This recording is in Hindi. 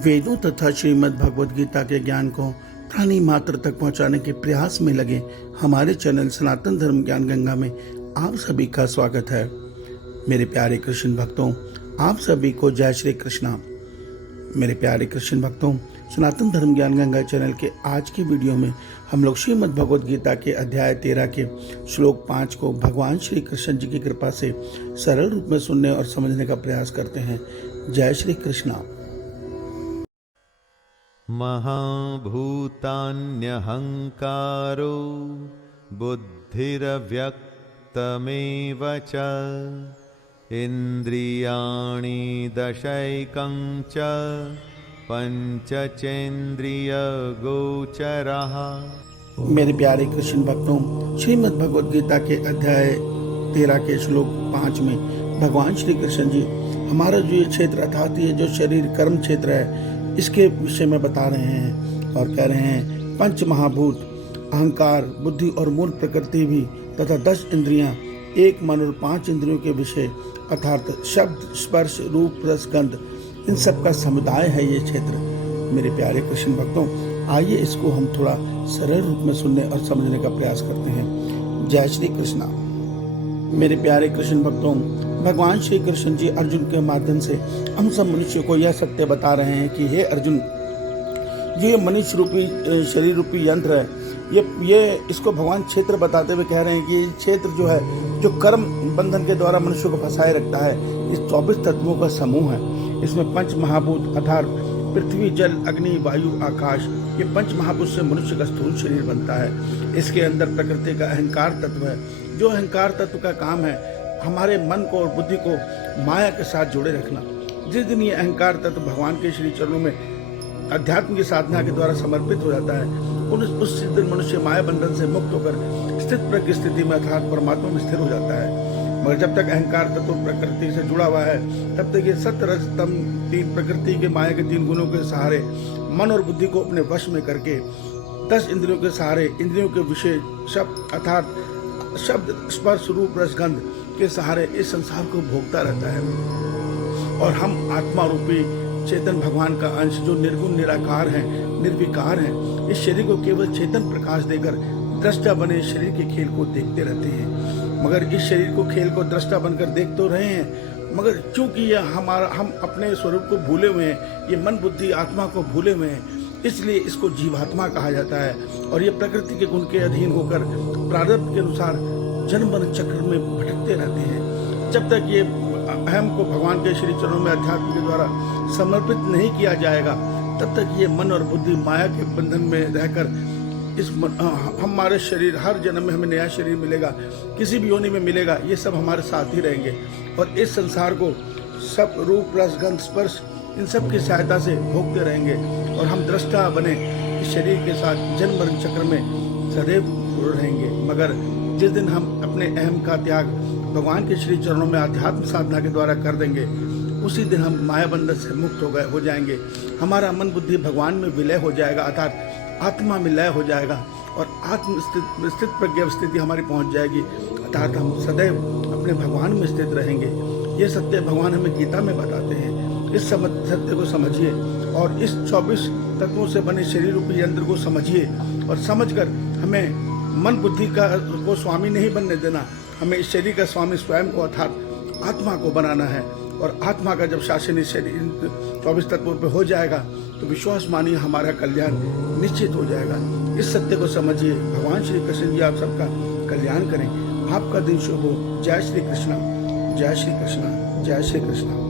वेदों तथा श्रीमद् भगवद गीता के ज्ञान को प्राणी मात्र तक पहुंचाने के प्रयास में लगे हमारे चैनल सनातन धर्म ज्ञान गंगा में आप सभी का स्वागत है। मेरे प्यारे कृष्ण भक्तों, आप सभी को जय श्री कृष्णा। मेरे प्यारे कृष्ण भक्तों, सनातन धर्म ज्ञान गंगा चैनल के आज की वीडियो में हम लोग श्रीमद् भगवद गीता के अध्याय 13 के श्लोक 5 को भगवान श्री कृष्ण जी की कृपा से सरल रूप में सुनने और समझने का प्रयास करते हैं। जय श्री कृष्णा। महाभूतान्यहंकारो बुद्धिरव्यक्तमेव च इंद्रियाणि दशैकं च पंचचेन्द्रियगोचरः। मेरे प्यारे कृष्ण भक्तों, श्रीमद् भगवद गीता के अध्याय 13 के श्लोक 5 में भगवान श्री कृष्ण जी हमारा जो ये क्षेत्र अर्थात ये जो शरीर कर्म क्षेत्र है इसके विषय में बता रहे हैं और कह रहे हैं पंच महाभूत अहंकार, बुद्धि और मूल प्रकृति भी तथा 10 इंद्रियां, एक मन और 5 इंद्रियों के विषय अर्थात शब्द, स्पर्श, रूप, रस, गंध, इन सब का समुदाय है ये क्षेत्र। मेरे प्यारे कृष्ण भक्तों, आइए इसको हम थोड़ा सरल रूप में सुनने और समझने का प्रयास करते हैं। जय श्री कृष्णा। मेरे प्यारे कृष्ण भक्तों, भगवान श्री कृष्ण जी अर्जुन के माध्यम से हम सब मनुष्य को यह सत्य बता रहे हैं कि हे अर्जुन, ये मनुष्य रूपी शरीर रूपी यंत्र है, ये इसको भगवान क्षेत्र बताते हुए कह रहे हैं कि ये क्षेत्र जो है, जो कर्म बंधन के द्वारा मनुष्य को फंसाए रखता है, इस 24 तत्वों का समूह है। इसमें पंच महाभूत अर्थात पृथ्वी, जल, अग्नि, वायु, आकाश, ये पंच महाभूत से मनुष्य का स्थूल शरीर बनता है। इसके अंदर प्रकृति का अहंकार तत्व है। जो अहंकार तत्व का काम है हमारे मन को और बुद्धि को माया के साथ जोड़े रखना। जिस दिन ये अहंकार तत्व भगवान के श्री चरणों में अध्यात्म की साधना के द्वारा समर्पित हो जाता है, उस दिन मनुष्य माया बंधन से मुक्त होकर स्थित प्रज्ञ स्थिति में अर्थात परमात्मा में स्थिर हो जाता है। मगर जब तक अहंकार तत्व प्रकृति से जुड़ा हुआ है तब तक ये सत्य रज तम 3 प्रकृति के माया के 3 गुणों के सहारे मन और बुद्धि को अपने वश में करके 10 इंद्रियों के सहारे इंद्रियों के विषय शब्द अर्थात शब्द, स्पर्श, रूप, रस, गंध के सहारे इस संसार को भोगता रहता है। और हम आत्मा रूपी चेतन भगवान का अंश जो निर्गुण निराकार है, निर्विकार है, इस शरीर को केवल चेतन प्रकाश देकर दृष्टा बने शरीर के खेल को देखते रहते हैं। मगर इस शरीर को खेल को दृष्टा बनकर देख तो रहे हैं, मगर चूंकि ये हम अपने स्वरूप को भूले हुए हैं, ये मन बुद्धि आत्मा को भूले हुए हैं, इसलिए इसको जीवात्मा कहा जाता है। और ये प्रकृति के गुण के अधीन होकर प्रारब्ध के अनुसार जन्म मरण चक्र में भटकते रहते हैं। जब तक ये अहम को भगवान के श्री चरणों में अध्यात्म के द्वारा समर्पित नहीं किया जाएगा, तब तक ये मन और बुद्धि माया के बंधन में रहकर हमारे शरीर हर जन्म में हमें नया शरीर मिलेगा, किसी भी योनि में मिलेगा, ये सब हमारे साथ ही रहेंगे और इस संसार को सब रूप, रस, गंध, स्पर्श इन सब की सहायता से भोगते रहेंगे और हम दृष्टा बने इस शरीर के साथ जन्म मरण चक्र में सदैव रहेंगे। मगर जिस दिन हम अपने अहम का त्याग भगवान के श्री चरणों में आध्यात्म साधना के द्वारा कर देंगे, उसी दिन हम माया बंधन से मुक्त हो जाएंगे। हमारा मन बुद्धि भगवान में विलय हो जाएगा अर्थात आत्मा में लय हो जाएगा और आत्म स्थित प्रज्ञा स्थिति हमारी पहुंच जाएगी अर्थात हम सदैव अपने भगवान में स्थित रहेंगे। ये सत्य भगवान हमें गीता में बताते हैं। इस सत्य को समझिए और इस 24 तत्वों से बने शरीर रूपी यंत्र को समझिए और समझकर हमें मन बुद्धि को स्वामी नहीं बनने देना, हमें इस शरीर का स्वामी स्वयं को अर्थात आत्मा को बनाना है। और आत्मा का जब शासन इस शरीर 24 तत्वों पर हो जाएगा तो विश्वास मानिए हमारा कल्याण निश्चित हो जाएगा। इस सत्य को समझिए। भगवान श्री कृष्ण जी आप सबका कल्याण करें। आपका दिन शुभ हो। जय श्री कृष्ण, जय श्री कृष्ण, जय श्री कृष्ण।